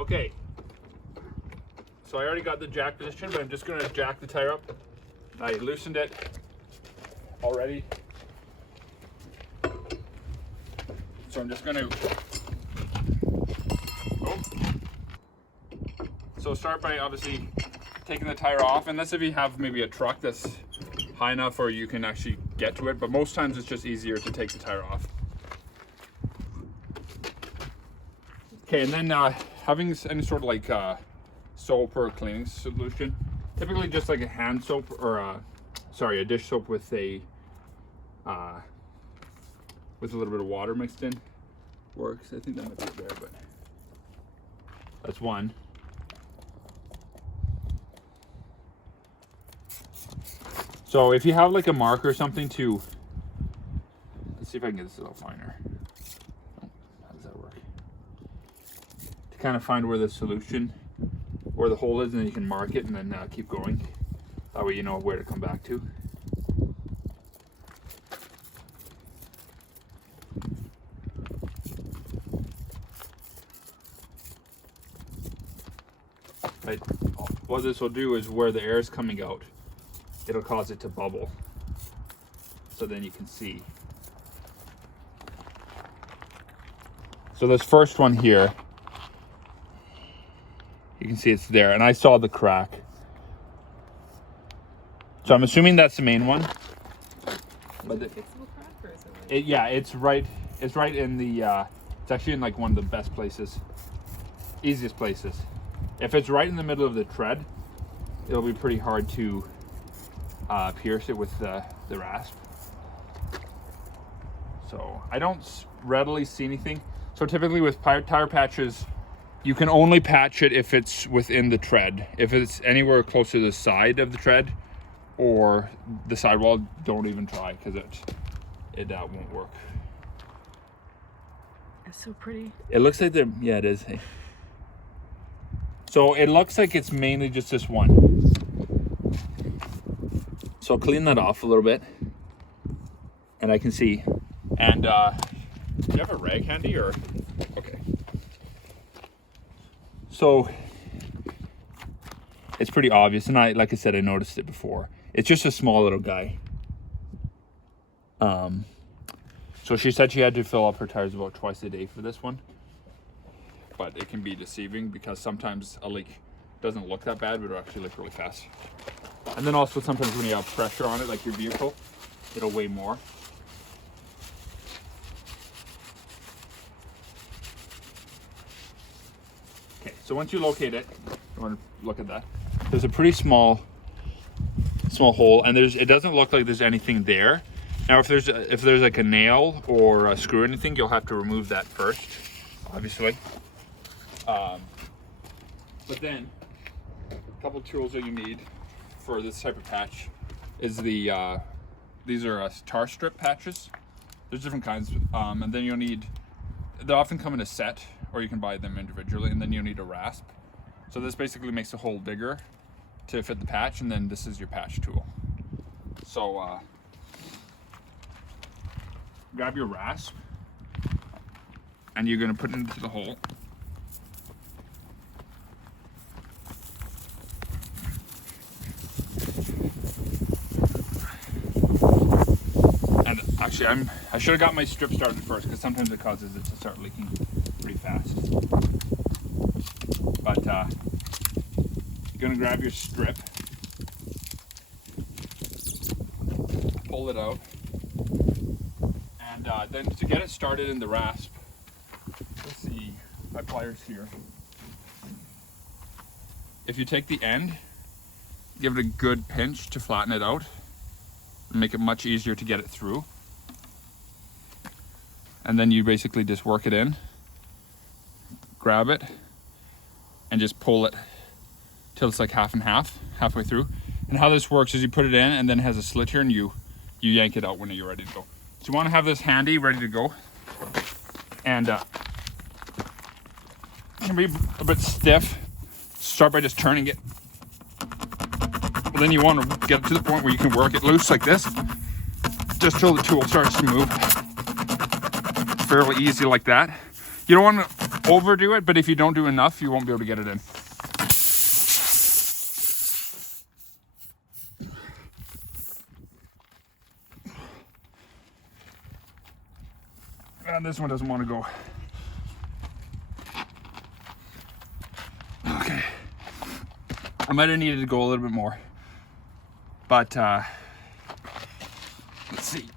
Okay. So I already got the jack position, but I'm just going to jack the tire up. I loosened it already. So I'm just going to... Oh. So start by obviously taking the tire off, unless if you have maybe a truck that's high enough or you can actually get to it, but most times it's just easier to take the tire off. Okay, and then having any sort of like soap or cleaning solution, typically just like a hand soap or a dish soap with a little bit of water mixed in works. I think that might be it there, but that's one. So if you have like a marker or something to, let's see if I can get this a little finer. Oh, how does that work? To kind of find where the solution, where the hole is, and then you can mark it and then keep going. That way you know where to come back to. Right. What this will do is where the air is coming out, it'll cause it to bubble. So then you can see. So this first one here, you can see it's there, and I saw the crack. So I'm assuming that's the main one. But Is it a fixable crack, or is it like... yeah, it's right in the, it's actually in like one of the best places, easiest places. If it's right in the middle of the tread, it'll be pretty hard to pierce it with the rasp. So I don't readily see anything. So typically with tire patches, you can only patch it if it's within the tread. If it's anywhere close to the side of the tread or the sidewall, don't even try, because it won't work. It's so pretty. It looks like yeah, it is. Hey. So it looks like it's mainly just this one. So I'll clean that off a little bit, and I can see. And do you have a rag handy, or? Okay. So it's pretty obvious, and like I said, I noticed it before. It's just a small little guy. So she said she had to fill up her tires about twice a day for this one. But it can be deceiving because sometimes a leak doesn't look that bad, but it'll actually leak really fast. And then also sometimes when you have pressure on it, like your vehicle, it'll weigh more. Okay, so once you locate it, you want to look at that. There's a pretty small hole, and it doesn't look like there's anything there. Now, if there's like a nail or a screw or anything, you'll have to remove that first, obviously. But then a couple tools that you need for this type of patch is these are tar strip patches. There's different kinds, and then you'll need, they often come in a set, or you can buy them individually, and then you'll need a rasp. So this basically makes the hole bigger to fit the patch, and then this is your patch tool. So grab your rasp, and you're going to put it into the hole. And actually, I should have got my strip started first, because sometimes it causes it to start leaking pretty fast. But you're going to grab your strip, pull it out, and then to get it started in the rasp, let's see, my pliers here. If you take the end, give it a good pinch to flatten it out and make it much easier to get it through. And then you basically just work it in, grab it, and just pull it till it's like half and half, halfway through. And how this works is you put it in, and then it has a slit here, and you yank it out when you're ready to go. So you want to have this handy, ready to go. And it can be a bit stiff. Start by just turning it. But then you want to get it to the point where you can work it loose like this, just till the tool starts to move. Fairly easy like that. You don't want to overdo it, but if you don't do enough, you won't be able to get it in. And this one doesn't want to go. Okay. I might have needed to go a little bit more. But let's see.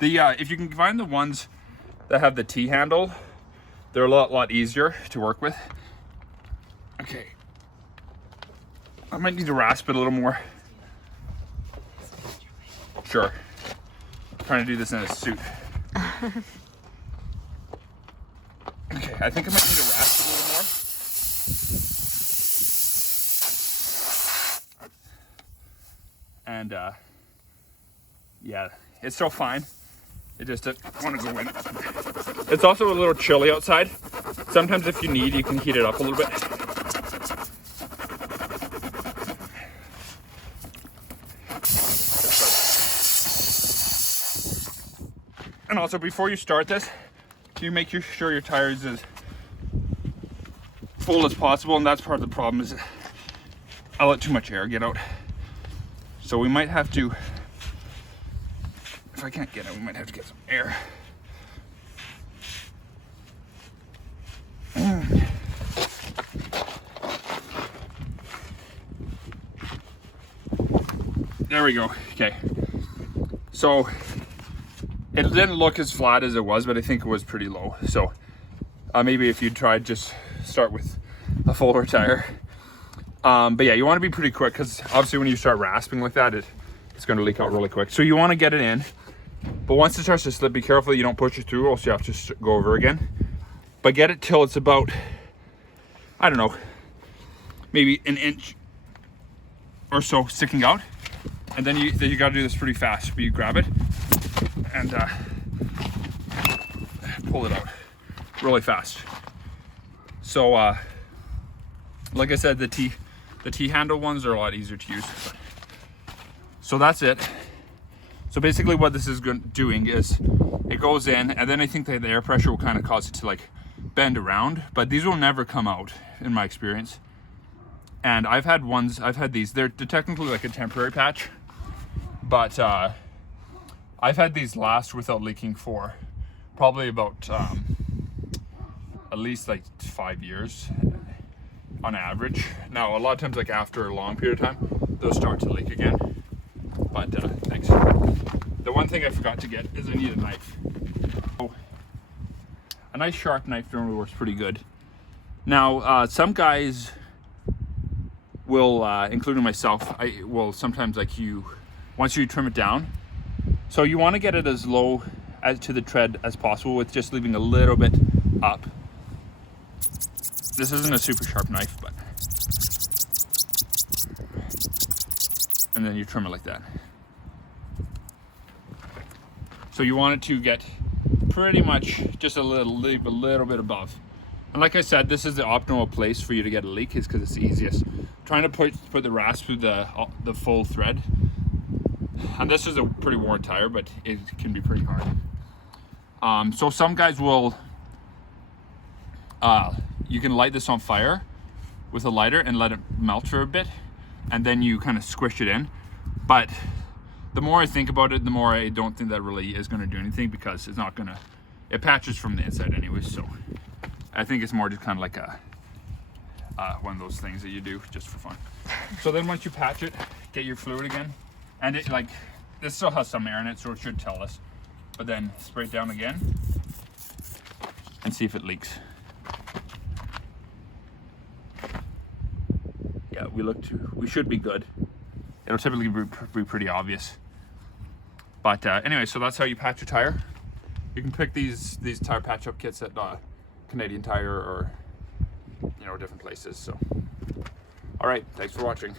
If you can find the ones that have the T handle, they're a lot easier to work with. Okay. I might need to rasp it a little more. Sure. I'm trying to do this in a suit. Okay, I think I might need to rasp it a little more. And yeah, it's still fine. It just doesn't want to go in. It's also a little chilly outside. Sometimes if you need, you can heat it up a little bit. And also, before you start this, you make sure your tire is as full as possible, and that's part of the problem, is I let too much air get out. So we might have to, if I can't get it, we might have to get some air. There we go. Okay. So it didn't look as flat as it was, but I think it was pretty low. So maybe if you tried, just start with a fuller tire. But yeah, you want to be pretty quick, because obviously when you start rasping like that, it's going to leak out really quick. So you want to get it in, but once it starts to slip, be careful that you don't push it through, or else you have to go over again. But get it till it's about, I don't know, maybe an inch or so sticking out. And then you got to do this pretty fast. But you grab it and pull it out really fast. So like I said, the T handle ones are a lot easier to use. So that's it. So basically what this is doing is it goes in, and then I think that the air pressure will kind of cause it to like bend around, but these will never come out in my experience. And I've had these, they're technically like a temporary patch, but I've had these last without leaking for probably about at least like 5 years on average. Now a lot of times, like after a long period of time, they'll start to leak again. But thanks. The one thing I forgot to get is I need a knife. So, a nice sharp knife normally works pretty good. Now some guys will, including myself, I will sometimes, like, once you trim it down, so you want to get it as low as to the tread as possible, with just leaving a little bit up. This isn't a super sharp knife, but, and then you trim it like that. So you want it to get pretty much just leave a little bit above. And like I said, this is the optimal place for you to get a leak, is because it's the easiest. Trying to put the rasp through the full thread, and this is a pretty worn tire, but it can be pretty hard. So some guys will, you can light this on fire with a lighter and let it melt for a bit, and then you kind of squish it in. But the more I think about it, the more I don't think that really is going to do anything, because it's not going to, it patches from the inside anyway. So I think it's more just kind of like a one of those things that you do just for fun. So then once you patch it, get your fluid again, and it, like, this still has some air in it, so it should tell us. But then spray it down again and see if it leaks. Yeah, we should be good. It'll typically be pretty obvious. But anyway, so that's how you patch your tire. You can pick these tire patch up kits at Canadian Tire, or different places. So all right, thanks for watching.